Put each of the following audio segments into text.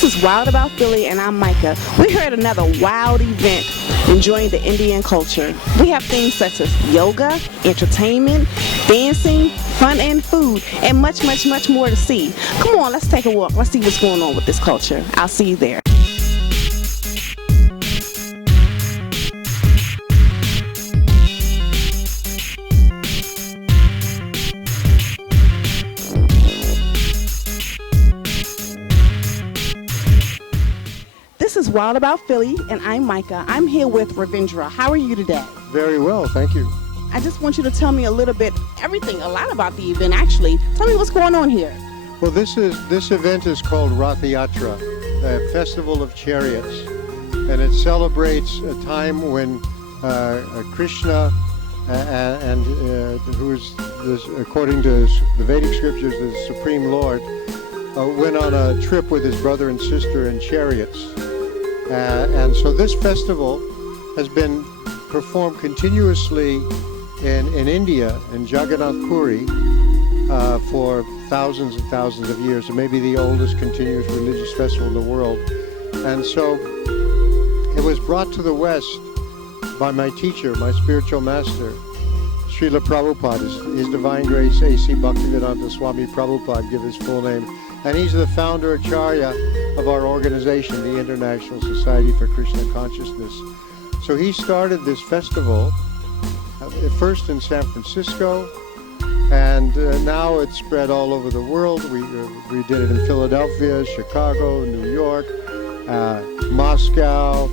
This is Wild About Philly, and I'm Micah. We're here at another wild event, enjoying the Indian culture. We have things such as yoga, entertainment, dancing, fun and food, and much, much, much more to see. Come on, let's take a walk. Let's see what's going on with this culture. I'll see you there. This is Wild About Philly, and I'm Micah. I'm here with Ravindra. How are you today? Very well, thank you. I just want you to tell me a little bit, a lot about the event actually. Tell me what's going on here. Well, this event is called Rath Yatra, a festival of chariots, and it celebrates a time when Krishna who is, according to the Vedic scriptures, the Supreme Lord, went on a trip with his brother and sister in chariots. And so this festival has been performed continuously in India, in Jagannath Puri, for thousands and thousands of years. It may be the oldest continuous religious festival in the world. And so it was brought to the West by my teacher, my spiritual master, Srila Prabhupada. His Divine Grace A.C. Bhaktivedanta Swami Prabhupada, give his full name. And he's the founder Acharya of our organization, the International Society for Krishna Consciousness. So he started this festival first in San Francisco, and now it's spread all over the world. We did it in Philadelphia, Chicago, New York, Moscow,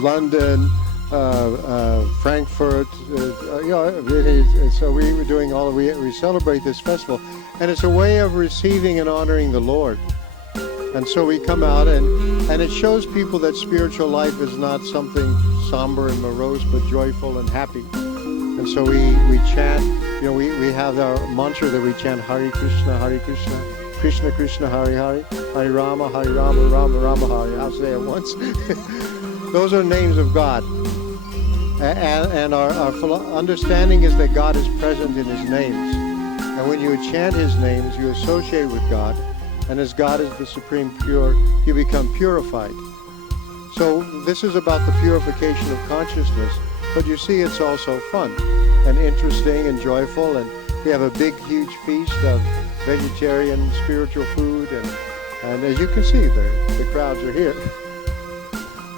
London, Frankfurt. So we were doing we celebrate this festival, and it's a way of receiving and honoring the Lord. And so we come out and it shows people that spiritual life is not something somber and morose, but joyful and happy. And so we chant, we have our mantra that we chant, Hare Krishna, Krishna Krishna, Hare Hare, Hare Rama, Rama Rama, Hare. I'll say it once. Those are names of God. And our understanding is that God is present in his names. And when you chant his names, you associate with God. And as God is the supreme pure, you become purified. So this is about the purification of consciousness, but you see it's also fun and interesting and joyful, and we have a big, huge feast of vegetarian, spiritual food, and as you can see, the crowds are here.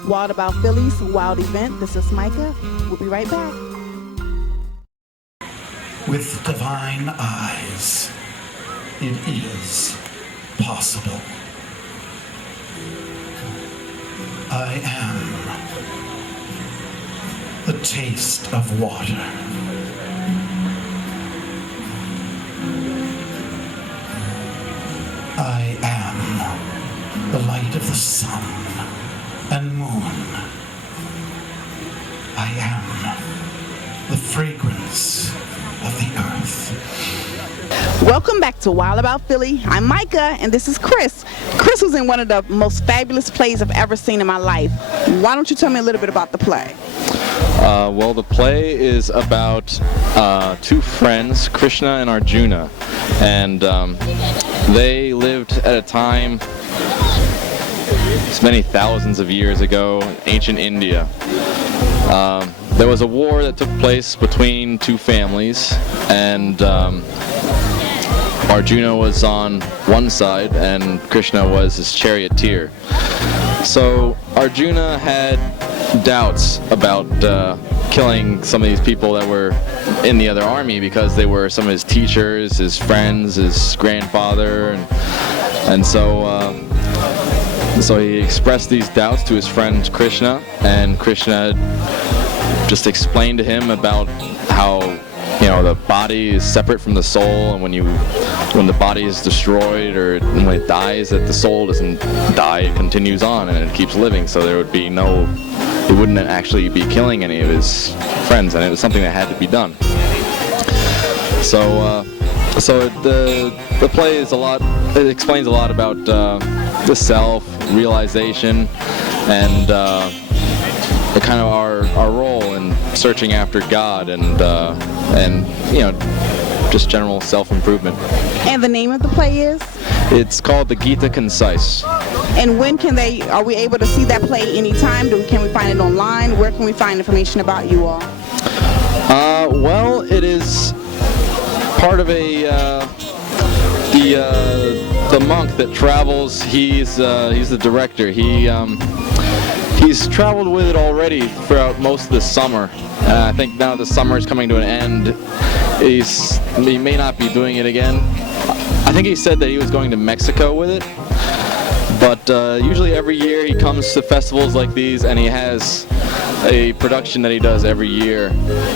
Wild About Philly's wild event. This is Micah. We'll be right back. With divine eyes, it is possible. I am the taste of water. I am the light of the sun and moon. I am the fragrance of the earth. Welcome back to Wild About Philly. I'm Micah, and this is Chris. Chris was in one of the most fabulous plays I've ever seen in my life. Why don't you tell me a little bit about the play? Well, the play is about two friends, Krishna and Arjuna, and they lived at a time many thousands of years ago in ancient India. There was a war that took place between two families, and Arjuna was on one side and Krishna was his charioteer. So Arjuna had doubts about killing some of these people that were in the other army because they were some of his teachers, his friends, his grandfather, and so he expressed these doubts to his friend Krishna, and Krishna just explained to him about how the body is separate from the soul, and when the body is destroyed or when it dies, that the soul doesn't die, it continues on and it keeps living. So there would be he wouldn't actually be killing any of his friends, and it was something that had to be done. So the play is it explains a lot about the self, realization, and kind of our role in searching after God and just general self-improvement. And the name of the play is? It's called the Gita Concise. And when are we able to see that play anytime? Can we find it online? Where can we find information about you all? Well, it is part of the monk that travels. He's the director. He's traveled with it already throughout most of the summer. I think now the summer is coming to an end. He may not be doing it again. I think he said that he was going to Mexico with it. But usually every year he comes to festivals like these and he has a production that he does every year.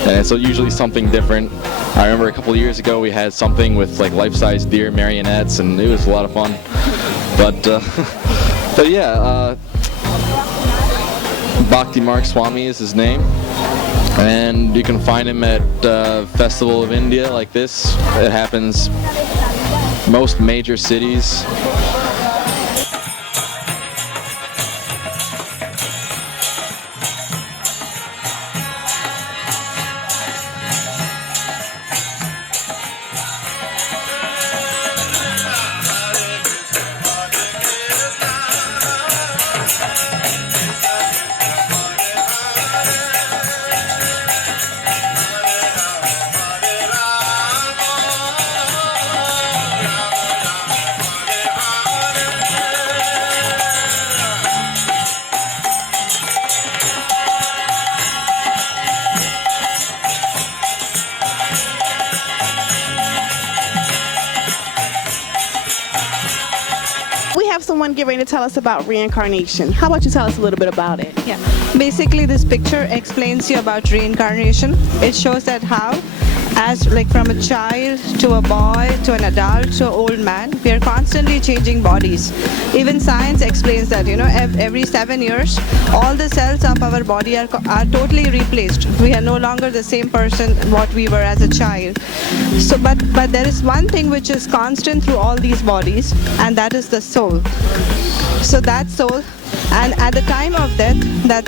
And so usually something different. I remember a couple of years ago we had something with like life-size deer marionettes, and it was a lot of fun. But yeah, Bhakti Mark Swami is his name. And you can find him at Festival of India like this. It happens most major cities. We have someone getting ready to tell us about reincarnation. How about you tell us a little bit about it? Yeah, basically this picture explains you about reincarnation. It shows that how, as like from a child to a boy to an adult to an old man, we are constantly changing bodies. Even science explains that, every 7 years, all the cells of our body are totally replaced. We are no longer the same person what we were as a child. So, but there is one thing which is constant through all these bodies, and that is the soul. So that soul, and at the time of death,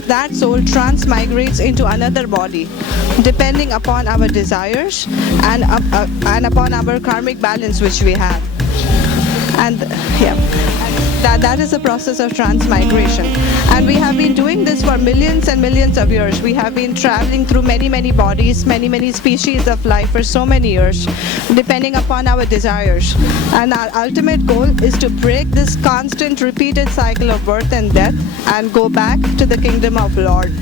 that soul transmigrates into another body, depending upon our desires and upon our karmic balance which we have. And yeah, that is the process of transmigration. And we have been doing this for millions and millions of years. We have been traveling through many bodies, many species of life for so many years, depending upon our desires. And our ultimate goal is to break this constant repeated cycle of birth and death and go back to the kingdom of Lord.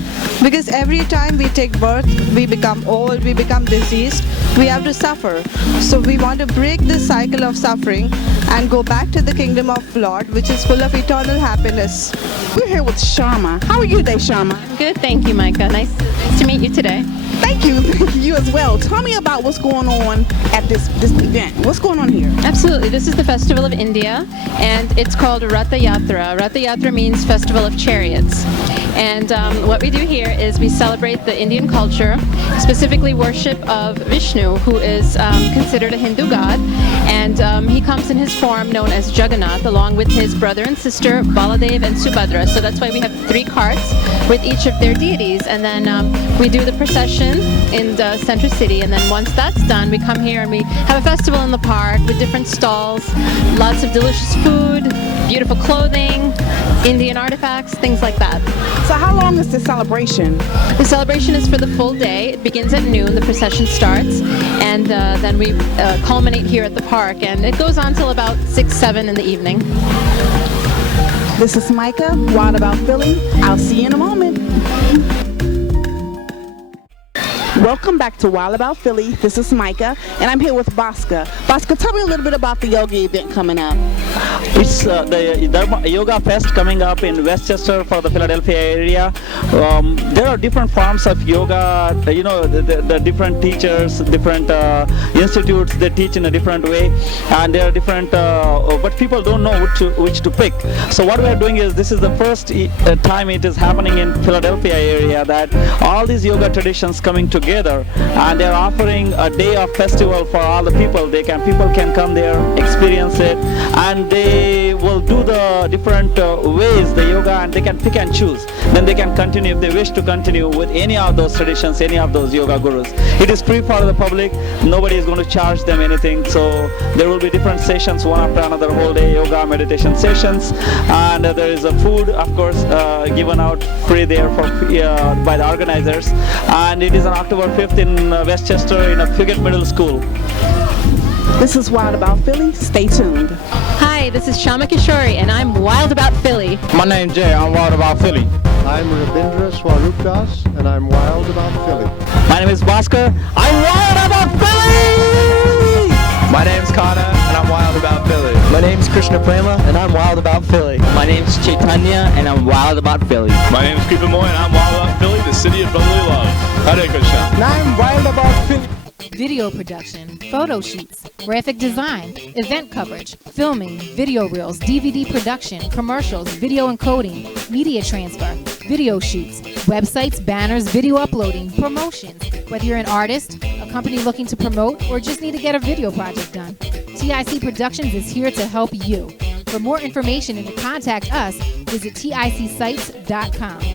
Because every time we take birth, we become old, we become diseased, we have to suffer. So we want to break this cycle of suffering and go back to the kingdom of Lord, which is full of eternal happiness. We're here with Sharma. How are you today, Sharma? Good, thank you, Micah. Nice to meet you today. Thank you. You as well. Tell me about what's going on at this event. What's going on here? Absolutely. This is the Festival of India, and it's called Ratha Yatra. Ratha Yatra means Festival of Chariots. And what we do here is we celebrate the Indian culture, specifically worship of Vishnu, who is considered a Hindu god. And he comes in his form known as Jagannath, along with his brother and sister, Baladev and Subhadra. So that's why we have 3 carts with each of their deities. And then we do the procession in the center city. And then once that's done, we come here and we have a festival in the park with different stalls, lots of delicious food, beautiful clothing, Indian artifacts, things like that. So how long is the celebration? The celebration is for the full day. It begins at noon, the procession starts, and then we culminate here at the park, and it goes on till about 6, 7 in the evening. This is Micah, Wild About Philly. I'll see you in a moment. Welcome back to Wild About Philly. This is Micah, and I'm here with Bhaskar. Bhaskar, tell me a little bit about the yoga event coming up. It's the Yoga Fest coming up in Westchester for the Philadelphia area. There are different forms of yoga. The different teachers, different institutes, they teach in a different way, and there are different. But people don't know which to pick. So what we are doing is, this is the first time it is happening in Philadelphia area that all these yoga traditions coming together, and they're offering a day of festival for all the people. People can come there, experience it, and they will do the different ways the yoga, and they can pick and choose. Then they can continue if they wish to continue with any of those traditions, any of those yoga gurus. It is free for the public. Nobody is going to charge them anything. So there will be different sessions, one after another, whole day yoga meditation sessions, and there is a food, of course, given out free there for by the organizers. And it is on October 5th in Westchester in a Puget Middle School. This is Wild About Philly. Stay tuned. Hi, this is Shama Kishori, and I'm wild about Philly. My name's Jay. I'm wild about Philly. I'm Rabindra Swarupdas, and I'm wild about Philly. My name is Bhaskar. I'm wild about Philly! My name's Kana, and I'm wild about Philly. My name's Krishna Prema, and I'm wild about Philly. My name's Chaitanya, and I'm wild about Philly. My name's Kripa Moy, and I'm wild about Philly, the city of brotherly love. Hare Krishna. And I'm wild about Philly. Video production, photo shoots, graphic design, event coverage, filming, video reels, DVD production, commercials, video encoding, media transfer, video shoots, websites, banners, video uploading, promotions. Whether you're an artist, a company looking to promote, or just need to get a video project done, TIC Productions is here to help you. For more information and to contact us, visit TICsites.com.